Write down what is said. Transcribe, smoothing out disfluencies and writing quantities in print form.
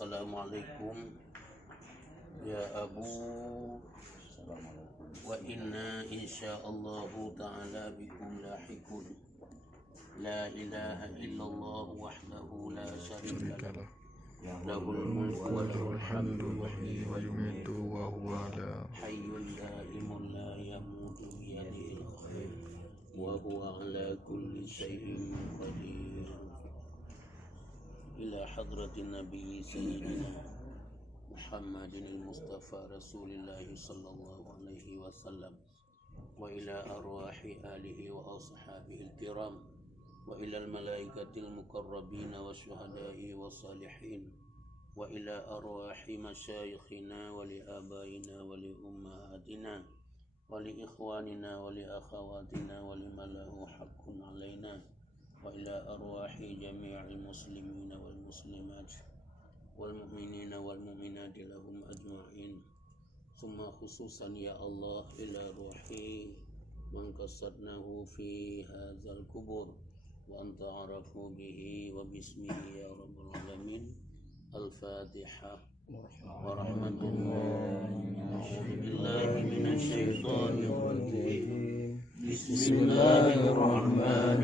Assalamualaikum ya Abu wa inna insyaallahu ta'ala bikum lahiqun. La ilaha illallah wahdahu la syarika lah. Lahul mulku wa lahul hamdu yuhyi wa yumiitu wa huwa hayyun daimun la yamutu biyadihil khair wa huwa ala kulli syai'in qadir. Ila hadratin Nabi Sayyidina Muhammadin al-Mustafa Rasulillah sallallahu alaihi wasallam wa ila arwahi alihi wa ashabihi al-kiram wa ila al-malaikatil muqarrabin wa syuhada'i wa salihin wa ila arwahi masyayikhina wa li abaina wa li ummahatina wa li ikhwanina wa li akhawatina wa li malahu haqqun alaina wa ila arwahi jami'il muslimina wal muslimat wal mu'minina wal mu'minati lahum ajma'in. Summa khususan ya Allah ila ruhi man qasadnahu fi hadzal kubur wa anta arafu bihi wa bismihi ya rabbal alamin. Al-Fatiha. Wa rahmatullahi a'udzu billahi minasy syaithanir rajim. Bismillahirrahmanirrahim.